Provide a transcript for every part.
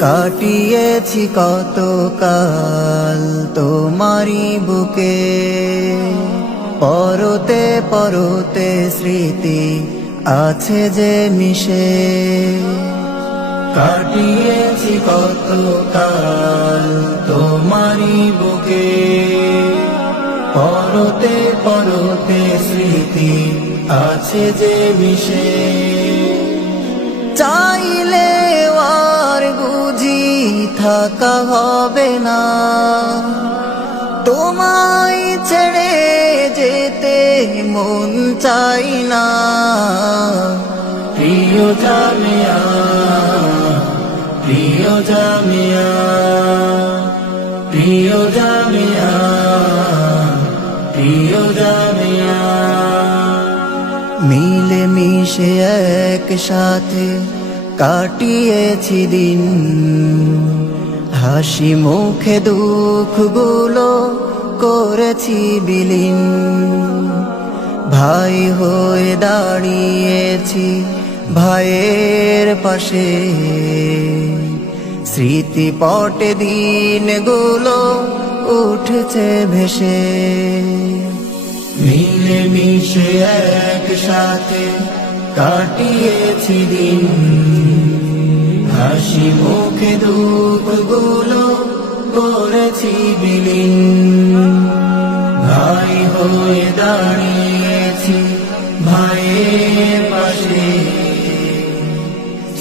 কাটিয়েছি কত কাল তোমারি বুকে। পরতে পরতে স্মৃতি আছে যে মিশে। কাটিয়েছি কত কাল তোমারি বুকে। পরতে পরতে স্মৃতি আছে যে মিশে। চাইলে আর বুঝি থাকা হবে না। তোমায় ছেড়ে যেতে মন চাই না। প্রিয় জামিয়া প্রিয় জামিয়া প্রিয় জামিয়া। প্রিয় জামিয়া মিলে মিশে একসাথে কাটিয়েছি দিন হাসি মুখে দুঃখগুলো করেছি বিলীন। ভাই হয়ে দাঁড়িয়েছি ভাইয়ের পাশে। স্মৃতি পটে দিনগুলো উঠছে ভেসে। মিলে মিশে একসাথে কাটিয়েছি দিন। হাসি মুখে দুঃখগুলো করেছি বিলীন। ভাই হয়ে দাঁড়িয়েছি ভাইয়ের পাশে।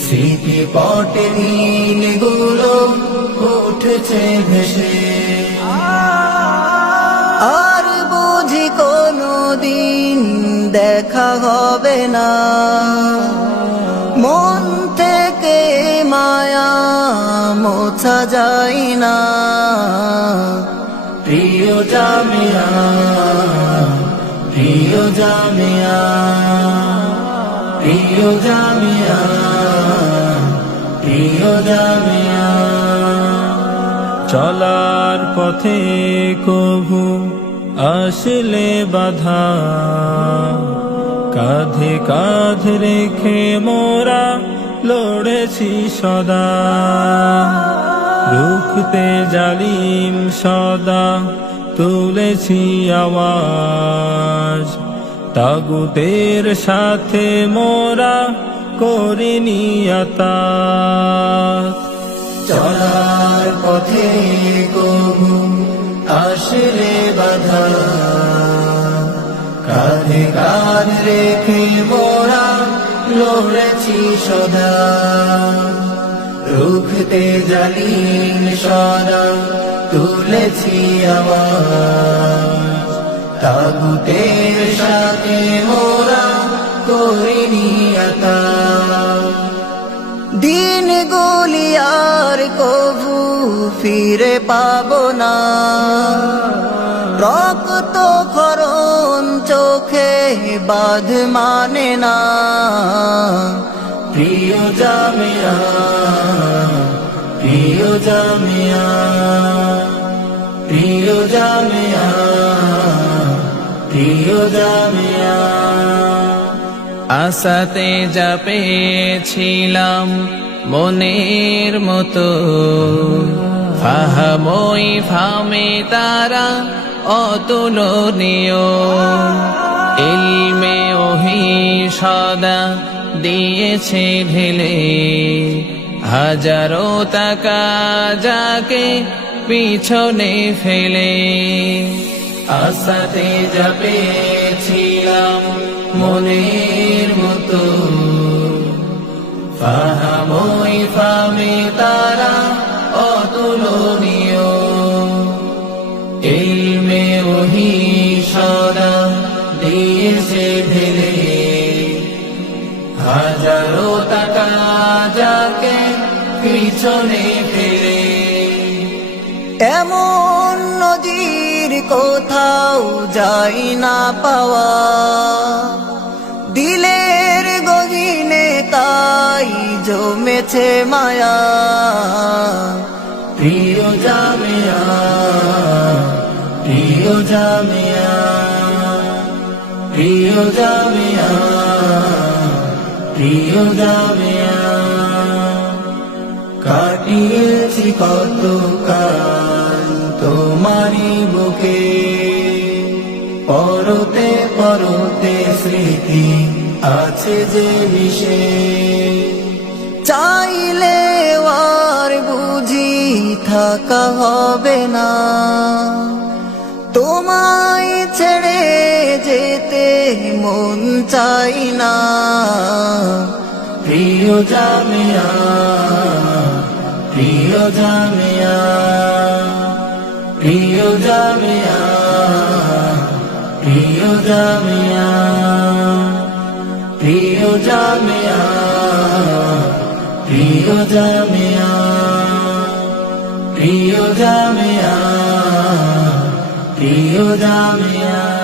স্মৃতি পটে দিনগুলো উঠছে মন থেকে মায়া মোছা যায় না। প্রিয় জামিয়া প্রিয় জামিয়া প্রিয় জামিয়া প্রিয় জামিয়া। চলার পথে কভু আসলে বাধা। কাঁধে কাঁধ রেখে মোরা লড়েছি সদা। রুখতে জালিম সদা তুলেছি আওয়াজ। তাগুতের সাথে মোরা করিনি চলার পথে কবু কাঁধে রেখে মোরা লড়েছি সদা। রুখতে জালিম সদা তুলেছি আওয়াজ তাগুতের সাথে মোরা করিনি দিন গুলি আর কভু ফিরে পাব না। রক্ত খরণ বাঁধ মানে না। প্রিয় জামিয়া প্রিয় জামিয়া প্রিয় জামিয়া প্রিয় জামিয়া। আসাতে যা পেয়েছিলাম মনের মতো। ফাহামই ফামে তারা অতুলনীয়। ইলমে ওহি সদা দিয়েছে ঢেলে। হাজারো টাকা যাকে পিছনে ফেলে। আসাতে যা পেয়েছিলাম মনের মতো। ফাহামই ফামে হাজারো টাকা যাকে পিছনে ফেলে। এমন নজির কোথাও যাই না পাওয়া। দিলের গগিনে তাই জমেছে মায়া। প্রিয় জামিয়া প্রিয় জামিয়া প্রিয় জামিয়া। প্রিয় জামিয়া কাটিয়েছি কত কাল তোমারি বুকে। পরতে পরতে স্মৃতি আছে যে মিশে চাইলে আর বুঝি থাকা হবে না। তোমায় ছেড়ে যেতে মন চাই না। জামিয়া, প্রিয় জামিয়া প্রিয় জামিয়া প্রিয় জামিয়া প্রিয় জামিয়া প্রিয় জামিয়া প্রিয় জামিয়া প্রিয় জামিয়া।